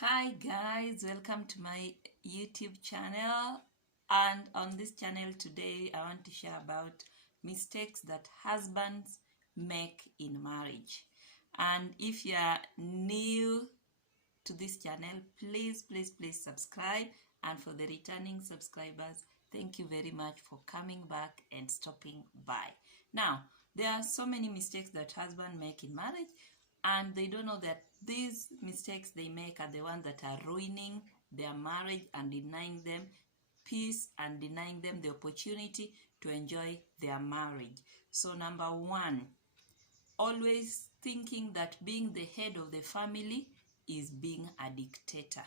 Hi guys, welcome to my YouTube channel. And on this channel today I want to share about mistakes that husbands make in marriage. And if you are new to this channel, please subscribe. And for the returning subscribers, thank you very much for coming back and stopping by. Now, there are so many mistakes that husbands make in marriage, and they don't know that these mistakes they make are the ones that are ruining their marriage and denying them peace and denying them the opportunity to enjoy their marriage. So number one, always thinking that being the head of the family is being a dictator.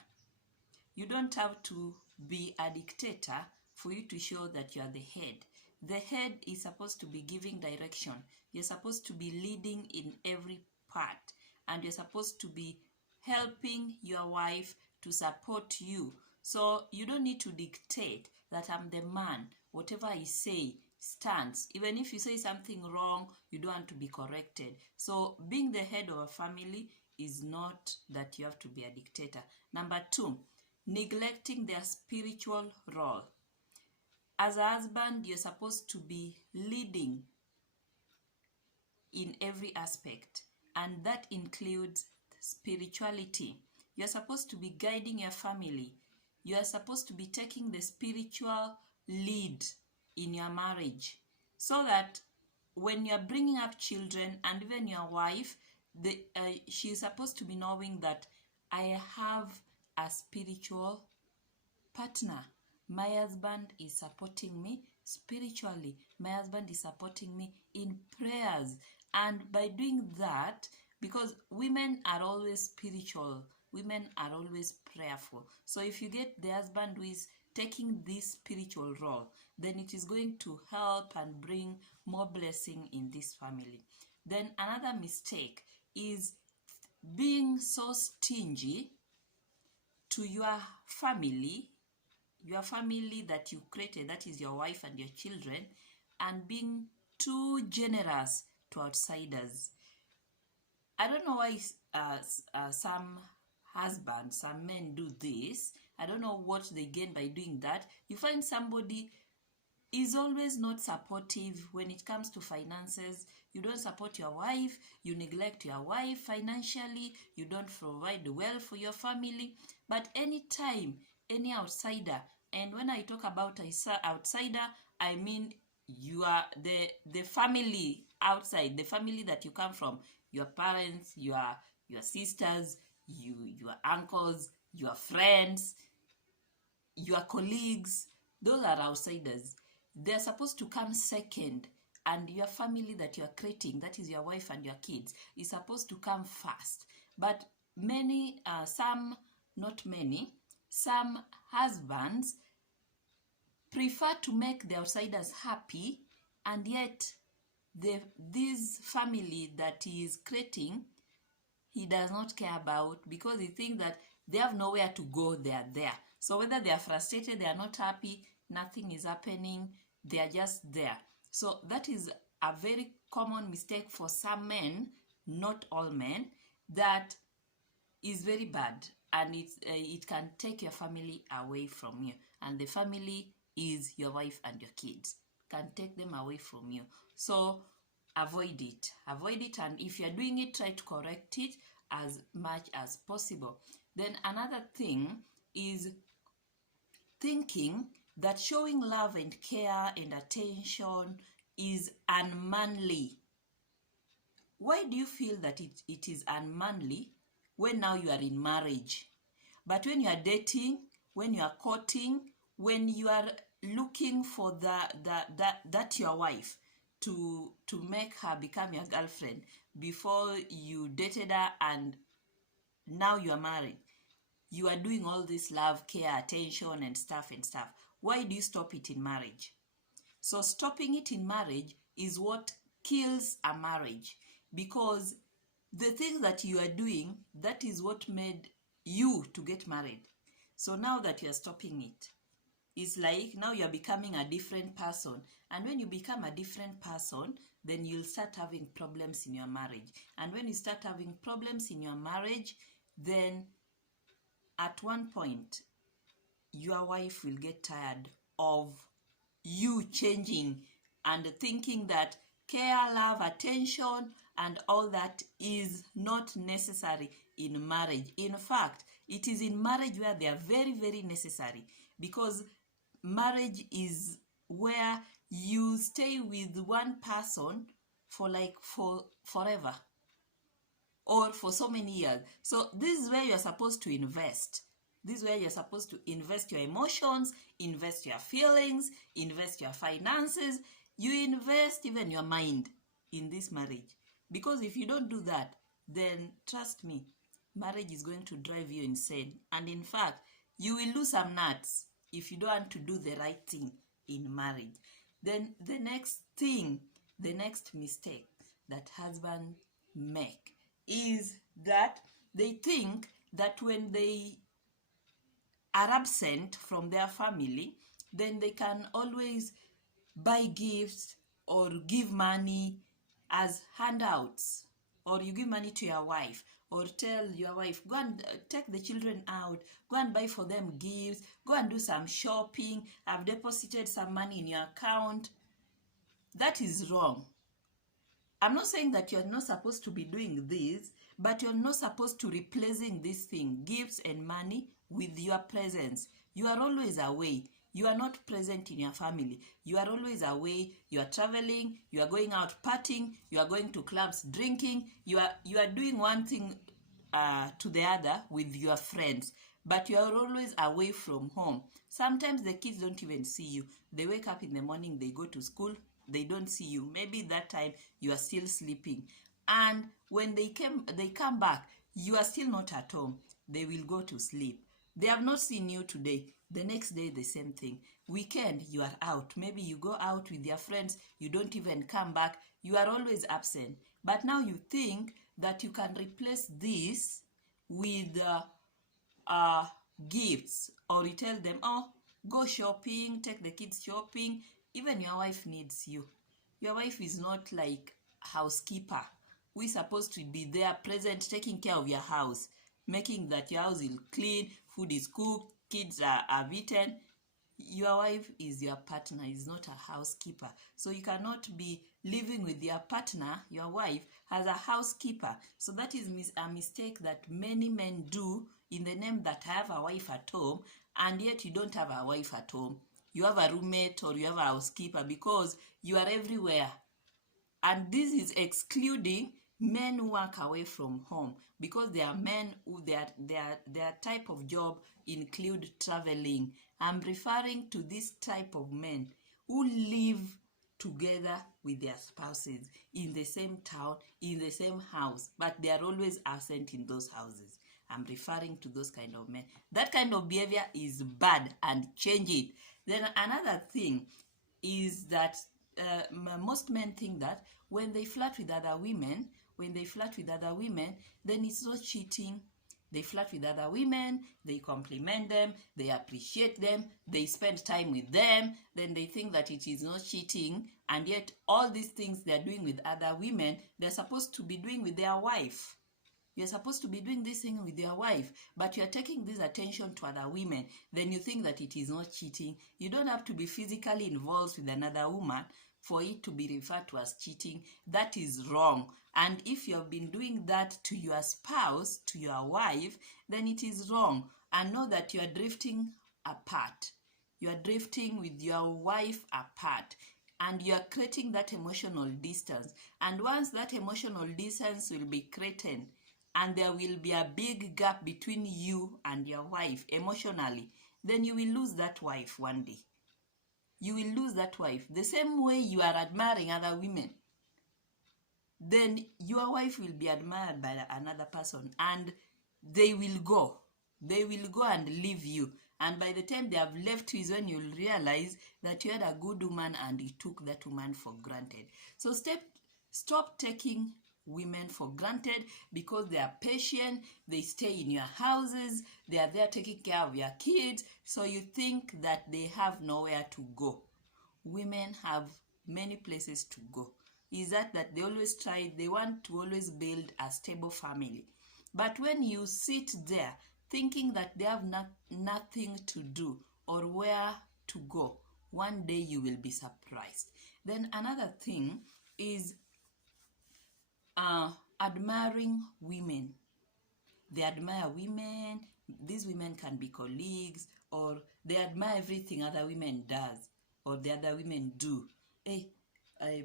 You don't have to be a dictator for you to show that you are the head. The head is supposed to be giving direction. You're supposed to be leading in every part, and you're supposed to be helping your wife to support you. So you don't need to dictate that I'm the man. Whatever I say stands. Even if you say something wrong, you don't want to be corrected. So being the head of a family is not that you have to be a dictator. Number two, neglecting their spiritual role. As a husband, you're supposed to be leading in every aspect, and that includes spirituality. You're supposed to be guiding your family. You are supposed to be taking the spiritual lead in your marriage, so that when you're bringing up children and even your wife, she's supposed to be knowing that I have a spiritual partner. My husband is supporting me spiritually. My husband is supporting me in prayers. And by doing that, because women are always spiritual, women are always prayerful. So if you get the husband who is taking this spiritual role, then it is going to help and bring more blessing in this family. Then another mistake is being so stingy to your family that you created, that is your wife and your children, and being too generous to outsiders. I don't know why some husbands, some men do this. I don't know what they gain by doing that. You find somebody is always not supportive when it comes to finances. You don't support your wife, you neglect your wife financially, you don't provide well for your family. But anytime any outsider, and when I talk about outsider, I mean you are the family outside, the family that you come from, your parents, your sisters, your uncles, your friends, your colleagues, those are outsiders. They're supposed to come second, and your family that you're creating, that is your wife and your kids, is supposed to come first. But some husbands prefer to make the outsiders happy, and yet this family that he is creating, he does not care about, because he thinks that they have nowhere to go, they are there. So whether they are frustrated, they are not happy, nothing is happening, they are just there. So that is a very common mistake for some men, not all men, that is very bad, and it can take your family away from you. And the family is your wife and your kids. Can take them away from you. So avoid it. And if you're doing it, try to correct it as much as possible. Then another thing is thinking that showing love and care and attention is unmanly. Why do you feel that it is unmanly when now you are in marriage? But when you are dating, when you are courting, when you are looking for that your wife to make her become your girlfriend, before you dated her and now you are married, you are doing all this love, care, attention and stuff. Why do you stop it in marriage? So stopping it in marriage is what kills a marriage, because the things that you are doing, that is what made you to get married. So now that you are stopping it, it's like now you are becoming a different person. And when you become a different person, then you'll start having problems in your marriage. And when you start having problems in your marriage, then at one point, your wife will get tired of you changing and thinking that care, love, attention, and all that is not necessary in marriage. In fact, it is in marriage where they are very, very necessary, because marriage is where you stay with one person for forever or for so many years. So this is where you're supposed to invest. This is where you're supposed to invest your emotions, invest your feelings, invest your finances. You invest even your mind in this marriage. Because if you don't do that, then trust me, marriage is going to drive you insane. And in fact, you will lose some nuts if you don't want to do the right thing in marriage. Then the next mistake that husbands make is that they think that when they are absent from their family, then they can always buy gifts or give money as handouts, or you give money to your wife, or tell your wife, go and take the children out, go and buy for them gifts, go and do some shopping, I've deposited some money in your account. That is wrong. I'm not saying that you're not supposed to be doing this, but you're not supposed to replacing this thing, gifts and money, with your presence. You are always away. You are not present in your family. You are always away. You are traveling. You are going out partying. You are going to clubs drinking. You are doing one thing to the other with your friends. But you are always away from home. Sometimes the kids don't even see you. They wake up in the morning, they go to school, they don't see you. Maybe that time you are still sleeping. And when they come back, you are still not at home. They will go to sleep. They have not seen you today. The next day, the same thing. Weekend, you are out. Maybe you go out with your friends. You don't even come back. You are always absent. But now you think that you can replace this with gifts, or you tell them, oh, go shopping, take the kids shopping. Even your wife needs you. Your wife is not like housekeeper. We're supposed to be there, present, taking care of your house, making that your house is clean, food is cooked, kids are eaten. Your wife is your partner, is not a housekeeper. So you cannot be living with your partner, your wife, as a housekeeper. So that is a mistake that many men do, in the name that I have a wife at home, and yet you don't have a wife at home. You have a roommate or you have a housekeeper, because you are everywhere. And this is excluding men who work away from home, because there are men who their type of job include traveling. I'm referring to this type of men who live together with their spouses in the same town, in the same house, but they are always absent in those houses. I'm referring to those kind of men. That kind of behavior is bad, and change it. Then another thing is that most men think that when they flirt with other women, then it's not cheating. They flirt with other women, they compliment them, they appreciate them, they spend time with them, then they think that it is not cheating, and yet all these things they're doing with other women, they're supposed to be doing with their wife. You're supposed to be doing this thing with your wife, but you're taking this attention to other women. Then you think that it is not cheating. You don't have to be physically involved with another woman for it to be referred to as cheating. That is wrong. And if you have been doing that to your spouse, to your wife, then it is wrong. And know that you are drifting apart. You are drifting with your wife apart. And you are creating that emotional distance. And once that emotional distance will be created, and there will be a big gap between you and your wife emotionally, then you will lose that wife one day. You will lose that wife. The same way you are admiring other women, then your wife will be admired by another person, and they will go. They will go and leave you. And by the time they have left you is when you'll realize that you had a good woman and you took that woman for granted. So stop taking women for granted, because they are patient, they stay in your houses, they are there taking care of your kids, so you think that they have nowhere to go. Women have many places to go. Is that they always try, they want to always build a stable family. But when you sit there thinking that they have nothing to do or where to go. One day you will be surprised. Then another thing is admiring women. They admire women. These women can be colleagues, or they admire everything other women does or the other women do. Hey,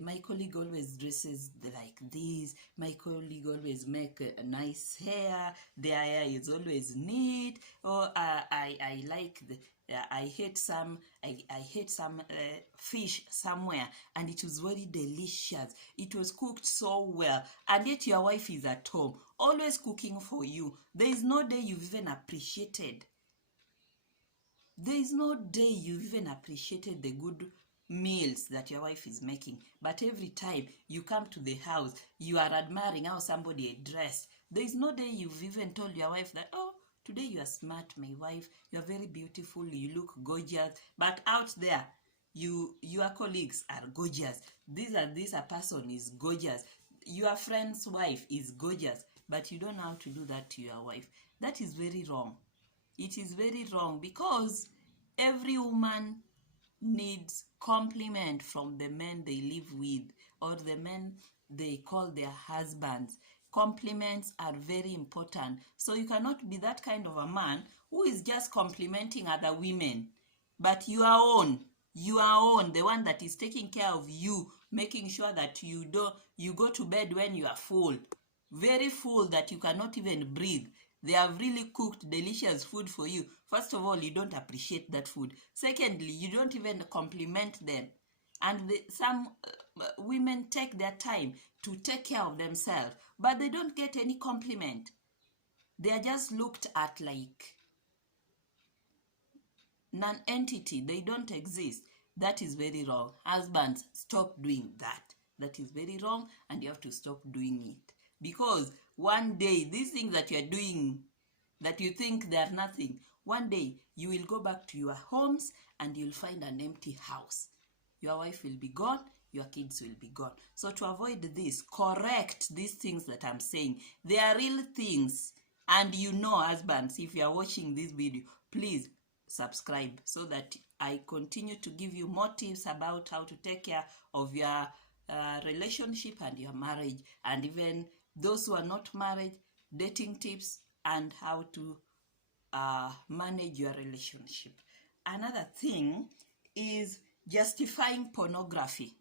my colleague always dresses like this. My colleague always make a nice hair. Their hair is always neat. Or I like the. I hate some fish somewhere, and it was very delicious. It was cooked so well, and yet your wife is at home, always cooking for you. There is no day you've even appreciated. There is no day you've even appreciated the good meals that your wife is making. But every time you come to the house, you are admiring how somebody dressed. There is no day you've even told your wife that, oh, today you are smart, my wife. You are very beautiful. You look gorgeous. But out there, your colleagues are gorgeous. This person is gorgeous. Your friend's wife is gorgeous. But you don't know how to do that to your wife. That is very wrong. It is very wrong, because every woman needs compliment from the men they live with or the men they call their husbands. Compliments are very important. So you cannot be that kind of a man who is just complimenting other women, but your own, the one that is taking care of you, making sure that you go to bed when you are full, very full, that you cannot even breathe. They have really cooked delicious food for you. First of all, you don't appreciate that food. Secondly, you don't even compliment them. And some women take their time to take care of themselves, but they don't get any compliment. They are just looked at like non-entity. They don't exist. That is very wrong. Husbands, stop doing that. That is very wrong, and you have to stop doing it. Because one day, these things that you are doing, that you think they are nothing, one day you will go back to your homes and you'll find an empty house. Your wife will be gone, your kids will be gone. So to avoid this, correct these things that I'm saying. They are real things. And husbands, if you are watching this video, please subscribe so that I continue to give you more tips about how to take care of your relationship and your marriage, and even those who are not married, dating tips and how to manage your relationship. Another thing is justifying pornography.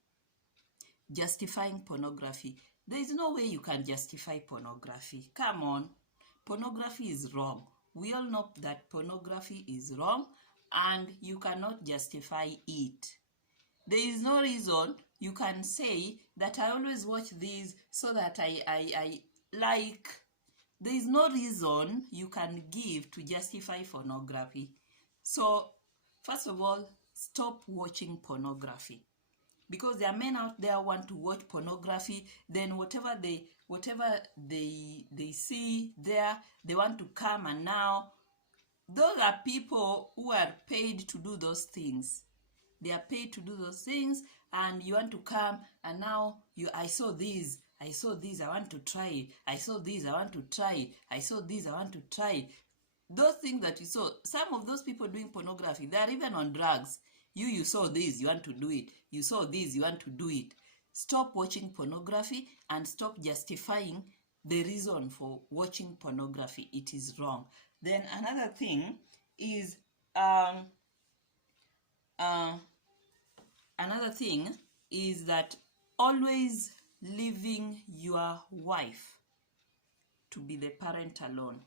Justifying pornography. There is no way you can justify pornography. Come on. Pornography is wrong. We all know that pornography is wrong, and you cannot justify it. There is no reason you can say that I always watch these so that I like. There is no reason you can give to justify pornography. So, first of all, stop watching pornography. Because there are men out there who want to watch pornography, then whatever they see there, they want to come, and now those are people who are paid to do those things. They are paid to do those things, and you want to come, and now I saw this, I want to try it. I saw this, I want to try it. I saw this, I want to try it. Those things that you saw, some of those people doing pornography, they are even on drugs. You saw this, you want to do it. You saw this, you want to do it. Stop watching pornography and stop justifying the reason for watching pornography. It is wrong. Then another thing is that always leaving your wife to be the parent alone.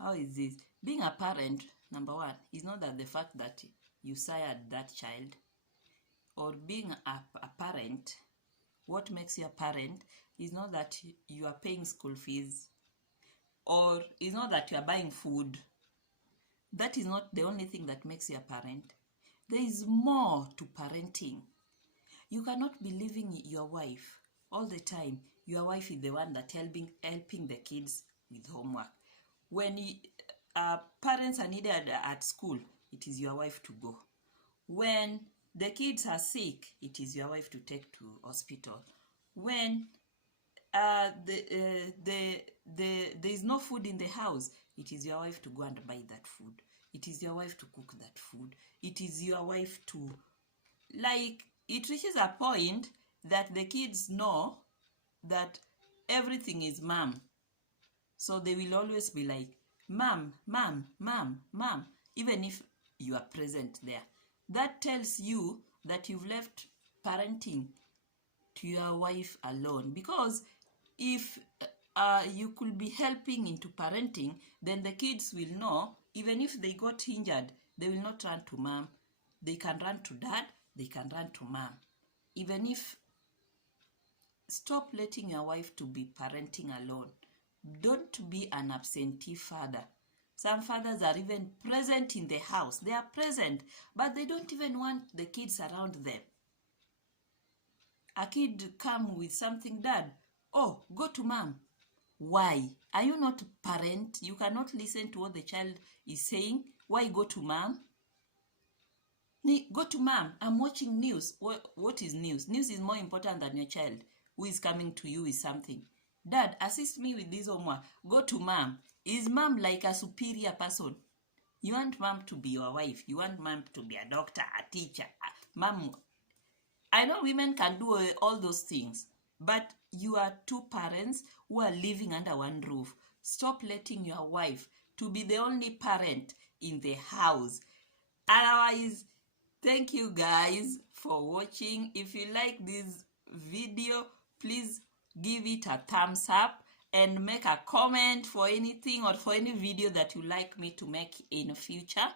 How is this? Being a parent, number one, is not that the fact that you sired that child. Or being a parent, what makes you a parent is not that you are paying school fees, or is not that you are buying food. That is not the only thing that makes you a parent. There is more to parenting. You cannot be leaving your wife all the time. Your wife is the one that helping the kids with homework. When parents are needed at school, it is your wife to go. When the kids are sick, it is your wife to take to hospital. When there is no food in the house, It is your wife to go and buy that food. It is your wife to cook that food. It is your wife to, like, it reaches a point that the kids know that everything is mom. So they will always be like, mom, mom, mom, mom, even if you are present there. That tells you that you've left parenting to your wife alone. Because if you could be helping into parenting, then the kids will know, even if they got injured, they will not run to mom. They can run to dad, they can run to mom. Even if, stop letting your wife to be parenting alone. Don't be an absentee father. Some fathers are even present in the house. They are present, but they don't even want the kids around them. A kid come with something, dad, oh, go to mom. Why? Are you not a parent? You cannot listen to what the child is saying. Why go to mom? Go to mom. I'm watching news. What is news? News is more important than your child who is coming to you with something. Dad, assist me with this homework. Go to mom. Is mom like a superior person? You want mom to be your wife. You want mom to be a doctor, a teacher. Mom, I know women can do all those things, but you are two parents who are living under one roof. Stop letting your wife to be the only parent in the house. Otherwise, thank you guys for watching. If you like this video, please give it a thumbs up and make a comment for anything or for any video that you like me to make in the future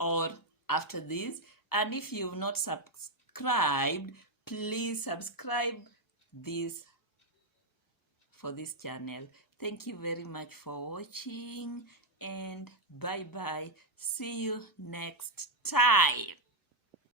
or after this. And if you've not subscribed, please subscribe for this channel. Thank you very much for watching, and bye bye. See you next time.